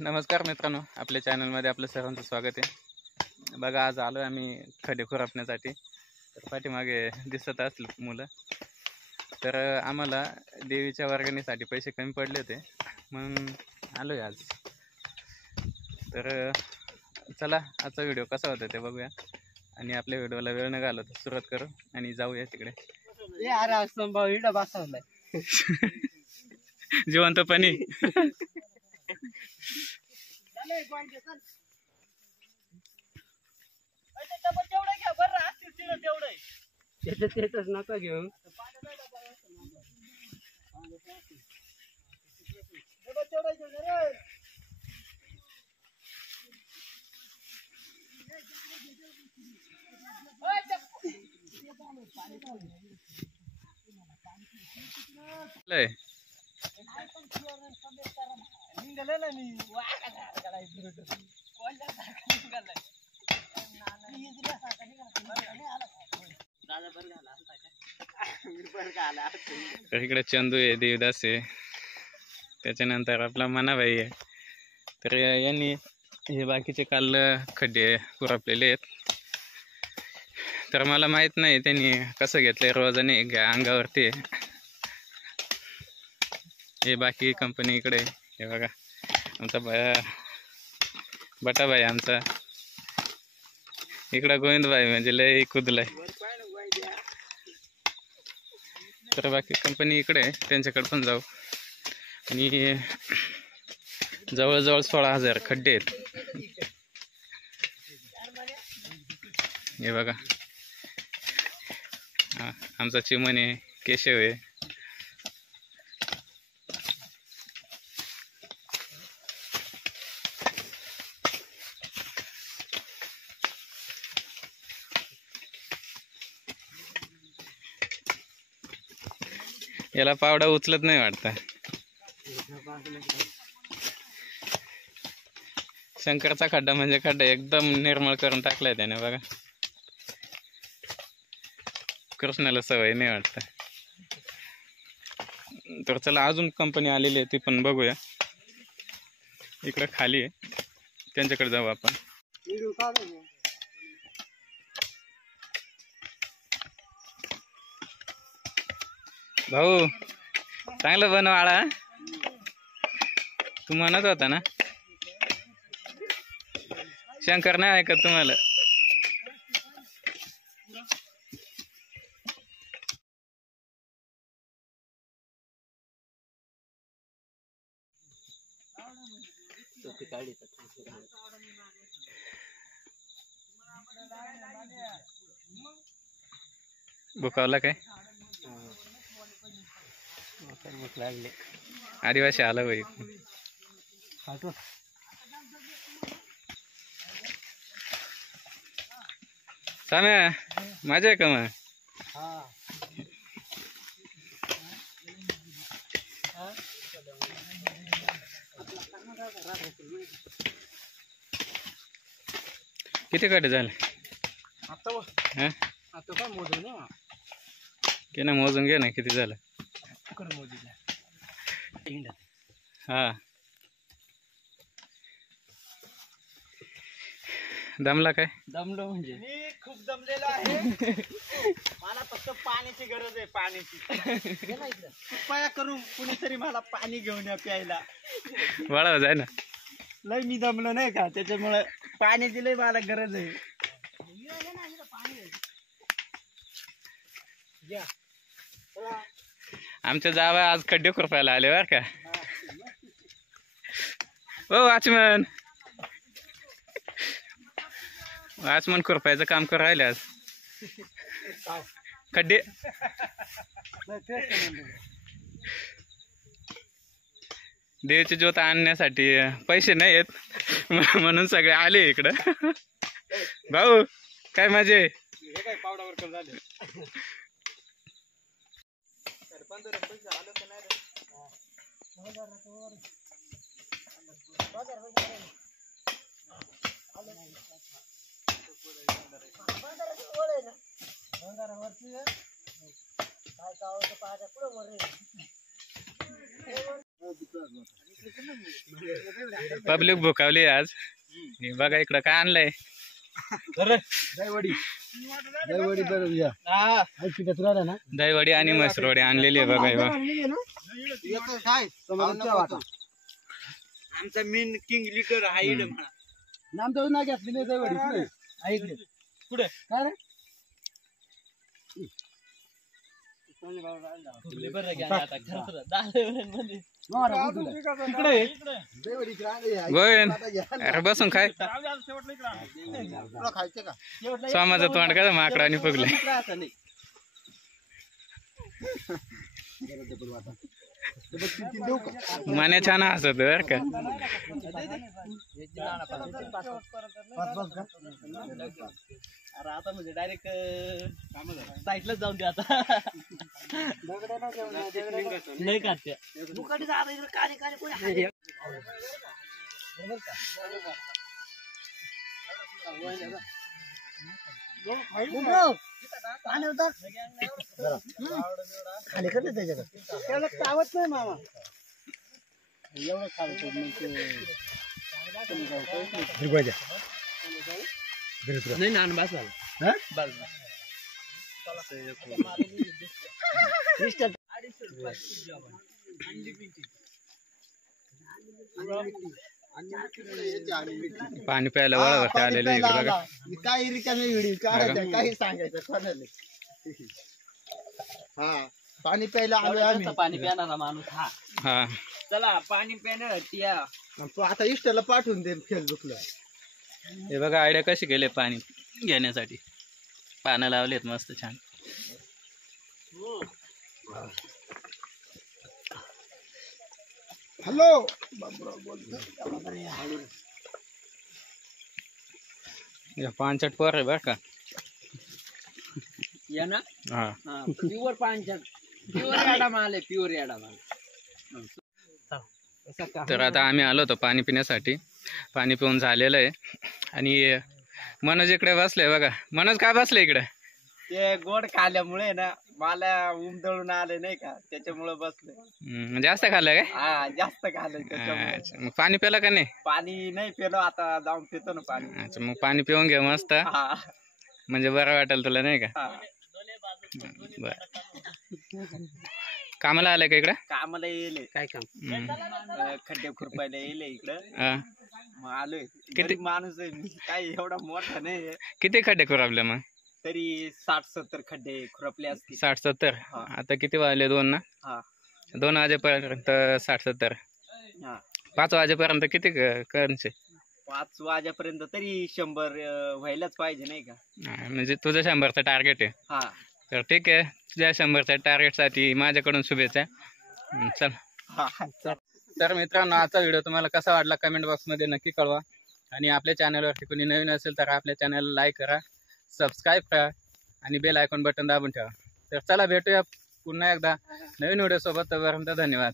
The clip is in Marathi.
नमस्कार मित्रांनो, आपल्या चॅनलमध्ये आपलं सर्वांचं स्वागत आहे। बघा, आज आलो आम्ही खडे खुरपण्यासाठी। तर पाठीमागे दिसत असतील मुलं। तर आम्हाला देवीच्या वर्गणीसाठी पैसे कमी पडले होते म्हणून आलोय आज। तर चला, आजचा व्हिडिओ कसा होता ते बघूया आणि आपल्या व्हिडिओला वेळ न घालवता सुरुवात करू आणि जाऊया तिकडे। जिवंत पाणी नका घेऊ तर इकडे चंदू आहे, देवदास आहे, त्याच्यानंतर आपला मनाबाई आहे। तर यांनी हे बाकीचे काल खड्डे खुरपलेले आहेत। तर मला माहित नाही त्यांनी कसं घेतलंय रोजाने अंगावरती। हे बाकी कंपनी इकडे हे बघा, आमचा बटाबाई आमचा, इकडं गोविंदबाई म्हणजे लय कुदलाय। तर बाकी कंपनी इकडे त्यांच्याकडे पण जाऊ। आणि जवळजवळ 16,000 खड्डे आहेत हे बघा। आमचा चिमण आहे, केशव आहे। याला पावडा उचलत नाही वाटतं। शंकरचा खड्डा म्हणजे खड्डा एकदम निर्मळ करून टाकलाय त्याने बघा। कृष्णाला सवय नाही वाटतं। तर चला, अजून कंपनी आलेली आहे ती पण बघूया। इकडे खाली आहे, त्यांच्याकडे जाऊ आपण। भाऊ, चांगलं बनवाळा तू म्हणत होता ना। शंकर नाही ऐकत तुम्हाला। बुकावला काय लागले आदिवासी आला भाई। साम्या मजा आहे का मग? किती खड्डे झाले आता काय मोजू ना की ना, मोजून घे ना किती झालं। हा, दमला काय? दमलो म्हणजे मी खूप दमलेलो आहे। मला फक्त पाण्याची गरज आहे, पाण्याची। कृपया करून कुणीतरी मला पाणी घेऊन या प्यायला। वळा जाय ना, लय मी दमलो नाही का, त्याच्यामुळे पाण्याची लय मला गरज आहे। आमच्या जावा आज खड्डे खुरपायला आले बर का। ओ वॉचमन, वॉचमन खुरपायचं काम करून राहिले आज। खड्डे देवीची ज्योत आणण्यासाठी पैसे नाही आहेत म्हणून सगळे आले इकडं। भाऊ काय मजा आहे? पब्लिक भुकावली आज. हे बघा इकडं काय आणलंय. दहीवडी आणि मसरवडी आणलेली आहे बघा. आमचा मेन किंग लीडर आहे पुढे गोविंद अरे बसून खाय. स्वामाचं तोंड का माकडाने फुगले. मने छान हसत बर का. अरे आता म्हणजे डायरेक्ट साईडलाच जाऊन दे आता. नाही काढते खाली कर त्याच्याकडे चावत नाही मामा. एवढं खावतो नाही ना बस झालं बस पाणी प्यायला वळवरती आलेलं इकडे बघा. काही रिकामी व्हिडिओ काढायचं काही सांगायचं कोणाला. हा पाणी प्यायला आलो आम्ही. पाणी प्यानारा माणूस हा. हा चला पाणी प्यायला या. तू आता इष्टला पाठवून दे फेसबुकला. हे बघा आयडिया कशी केली पाणी घेण्यासाठी. पानं लावलेत मस्त छान. हॅलो पानचट पोर आहे बर का. या ना हा प्युअर पानचट प्युअर याडा माल आहे प्युअर याडा माल. तर आता आम्ही आलो होतो पाणी पिण्यासाठी. पाणी पिऊन झालेलं आहे. आणि मनोज इकडे बसले बघा. मनोज काय बसले इकडे. ते गोड खाल्ल्यामुळे ना मला उमदळून आले नाही का त्याच्यामुळे बसले. जास्त खाल्लं काय. हा जास्त खाल्लं त्याच्यामुळे. अच्छा मग पाणी प्याला का नाही. पाणी नाही पिलो आता जाऊन पितो ना पाणी. अच्छा मग पाणी पिऊन घे मस्त. म्हणजे बरं वाटेल तुला नाही का. बर कामाला आलाय का इकडे. कामाला येईल काय काम खड्डे खुरपायला येईल इकडं. मग आलोय. किती माणूस आहे मी काय एवढा मोठा नाही. किती खड्डे खुरापले मग. तरी 60-70 खड्डे खुरपले असतील. 60-70. आता किती वाजले 2 ना. 2 वाजेपर्यंत 60-70. 5 वाजेपर्यंत किती करणे. 5 वाजेपर्यंत तरी 100 व्हायलाच पाहिजे नाही का. म्हणजे तुझं 100चं टार्गेट आहे. हा तर ठीक आहे. तुझ्या 100च्या टार्गेटसाठी माझ्याकडून शुभेच्छा. चल. तर मित्रांनो आजचा व्हिडिओ तुम्हाला कसा वाटला कमेंट बॉक्समध्ये नक्की कळवा. आणि आपल्या चॅनलवरती कोणी नवीन असेल तर आपल्या चॅनलला लाईक करा, सबस्क्राईब करा आणि बेल आयकॉन बटन दाबून ठेवा. तर चला भेटूया पुन्हा एकदा नवीन व्हिडिओ सोबत. तोपर्यंत धन्यवाद.